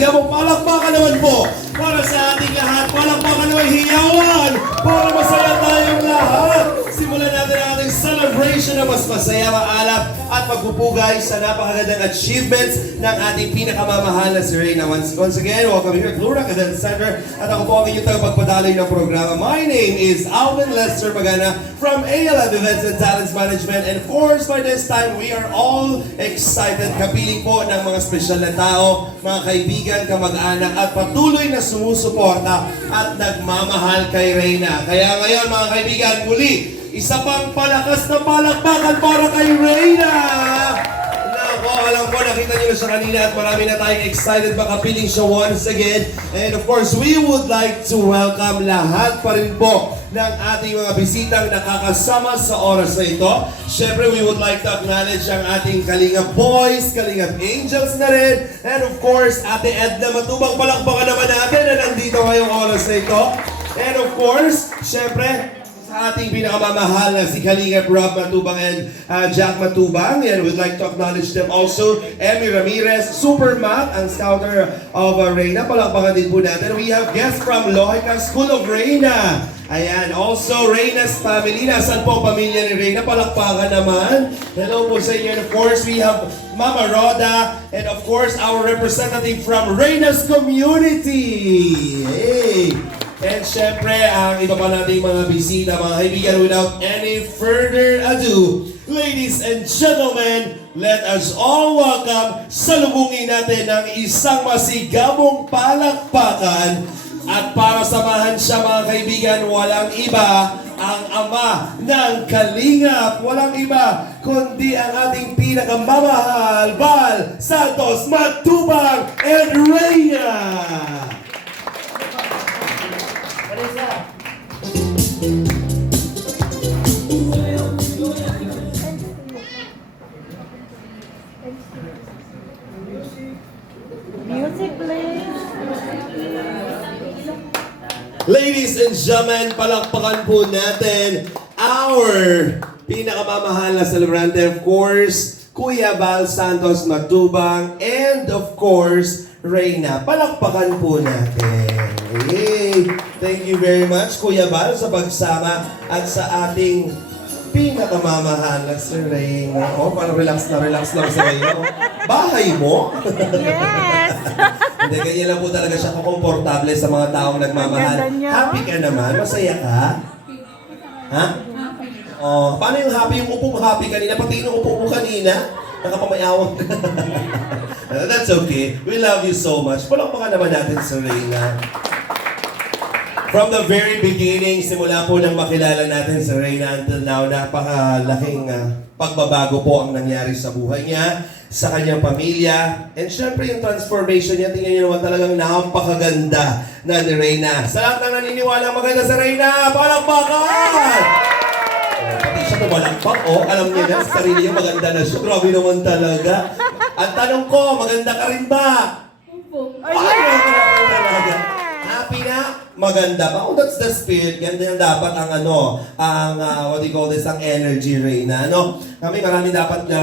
Tingnan mo, palakpakan naman po para sa ating lahat. Palakpakan naman hiyawan para masaya tayong lahat. Simulan natin ang ating celebration na mas masaya, maalap at pagpupugay sa napakagandang achievements ng ating pinakamamahal na si Reyna. Once again, welcome here at Lura Cadence Center. At ako po ang inyong tagapagpadaloy ng programa. My name is Alvin Lester Magana from ALF Events and Talents Management. And of course, by this time, we are all excited. Kapiling po ng mga special na tao, mga kaibigan, kamag-anak, at patuloy na sumusuporta at nagmamahal kay Reyna. Kaya ngayon, mga kaibigan, muli, isa pang palakas na palakpakan para kay Reyna! Nako, alam ko, nakita niyo na siya kanina at marami na tayong excited makapiling siya once again. And of course, we would like to welcome lahat pa rin po ng ating mga bisitang nakakasama sa oras na ito. Siyempre, we would like to acknowledge ang ating Kalingap Boys, Kalingap Angels na rin. And of course, Ate Edna Matubang, palakpakan naman natin na nandito ngayong oras na ito. And of course, siyempre, sa ating pinakamamahal na si Kalingap Rob Matubang and Jack Matubang. And we'd like to acknowledge them also. Emmy Ramirez, Super Matt, ang scouter of Reyna. Palakpakan din po natin. We have guests from Loica School of Reyna. Ayan, also Reyna's family. Nasaan po ang pamilya ni Reyna? Palakpakan naman. Hello po sa inyo. And of course, we have Mama Roda. And of course, our representative from Reyna's community. Hey! And syempre, ang iba pa nating mga bisita, mga kaibigan, without any further ado, ladies and gentlemen, let us all welcome, salubungin natin ang isang masigabong palakpakan. At para samahan siya, mga kaibigan, walang iba, ang ama ng Kalingap. Walang iba, kundi ang ating pinakamamahal, Val Santos Matubang and Reyna. Music, please. Ladies and gentlemen, palakpakan po natin our pinakamamahal na celebrante, of course, Kuya Val Santos Matubang, and of course, Reyna. Palakpakan po natin. Hey, thank you very much, Kuya Val, sa pagsama at sa ating pinakamamahal na si Reyna. Oh, parang relax lang sa iyo. Bahay mo? Yes! Hindi, ganyan lang po talaga siya komportable sa mga taong nagmamahal. Ang ganda niya. Happy ka naman? Masaya ka? Ha? Oh, paano yung happy? Yung upong happy kanina? Pati yung upo mo kanina? Nakapamayawang. That's okay. We love you so much. Palakpakan naman natin sa Reyna. From the very beginning, simula po nang makilala natin si Reyna until now, napakalaking pagbabago po ang nangyari sa buhay niya, sa kanyang pamilya, and syempre yung transformation niya, tingnan niyo naman talagang napakaganda na ni Reyna. Sa lahat ng naniniwala maganda sa Reyna, palakpakan! Pati siya tumalakpak, alam niya na, sa sarili niya maganda na siya. Grabe naman talaga. At tanong ko, maganda ka rin ba? Talaga. Happy na? Maganda ba? Oh, that's the spirit. Ganda yung dapat ang what do you call this, ang energy, Reyna. Kami marami dapat na